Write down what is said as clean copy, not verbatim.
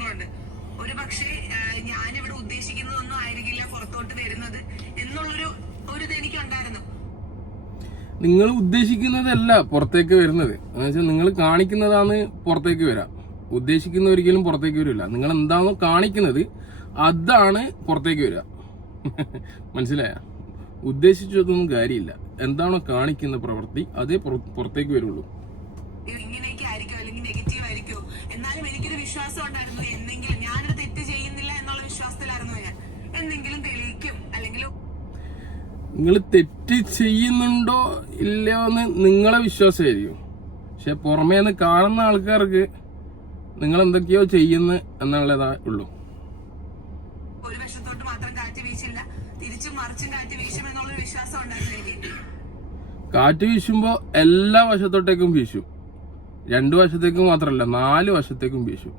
കാര്യങ്ങളുണ്ട്. ഒരു പക്ഷേ ഞാനിവിടെ ഉദ്ദേശിക്കുന്നതൊന്നും ആയിരിക്കില്ല പുറത്തോട്ട് വരുന്നത് എന്നുള്ളൊരു ഇത് എനിക്കുണ്ടായിരുന്നു. നിങ്ങൾ ഉദ്ദേശിക്കുന്നതല്ല പുറത്തേക്ക് വരുന്നത്, എന്നുവെച്ചാൽ നിങ്ങൾ കാണിക്കുന്നതാണ് പുറത്തേക്ക് വരാം. ഉദ്ദേശിക്കുന്ന ഒരിക്കലും പുറത്തേക്ക് വരില്ല. നിങ്ങൾ എന്താണോ കാണിക്കുന്നത് അതാണ് പുറത്തേക്ക് വരിക. മനസ്സിലായ? ഉദ്ദേശിച്ചതൊന്നും കാര്യമില്ല. എന്താണോ കാണിക്കുന്ന പ്രവൃത്തി അതേ പുറത്തേക്ക് വരുള്ളൂ. ഇങ്ങനെയൊക്കെ ആയിരിക്കും അല്ലെങ്കിൽ നെഗറ്റീവ് ആയിരിക്കും, എന്നാലും എനിക്കൊരു വിശ്വാസം ഉണ്ടായിരുന്നു. എന്തെങ്കിലും ഞാനൊരു തെറ്റ് ചെയ്യുന്നില്ല എന്നുള്ള വിശ്വാസത്തിലായിരുന്നു ഞാൻ. എന്തെങ്കിലും തെളിയിക്കും അല്ലെങ്കിൽ നിങ്ങൾ തെറ്റ് ചെയ്യുന്നുണ്ടോ ഇല്ലയോ എന്ന് നിങ്ങളെ വിശ്വാസമായിരിക്കും. പക്ഷെ പുറമേ നിന്ന് കാണുന്ന ആൾക്കാർക്ക് നിങ്ങൾ എന്തൊക്കെയോ ചെയ്യുന്നു എന്നുള്ളതാ ഉള്ളൂ. ഒരു വശത്തോട്ട് മാത്രം കാറ്റ് വീശില്ല, തിരിച്ചും മറിച്ചും കാറ്റ് വീശും എന്നുള്ളൊരു വിശ്വാസം ഉണ്ടായിരുന്നു എനിക്ക്. കാറ്റ് വീശുമ്പോ എല്ലാ വശത്തോട്ടേക്കും വീശും. 2 വശത്തേക്കും മാത്രമല്ല 4 വശത്തേക്കും വീശും.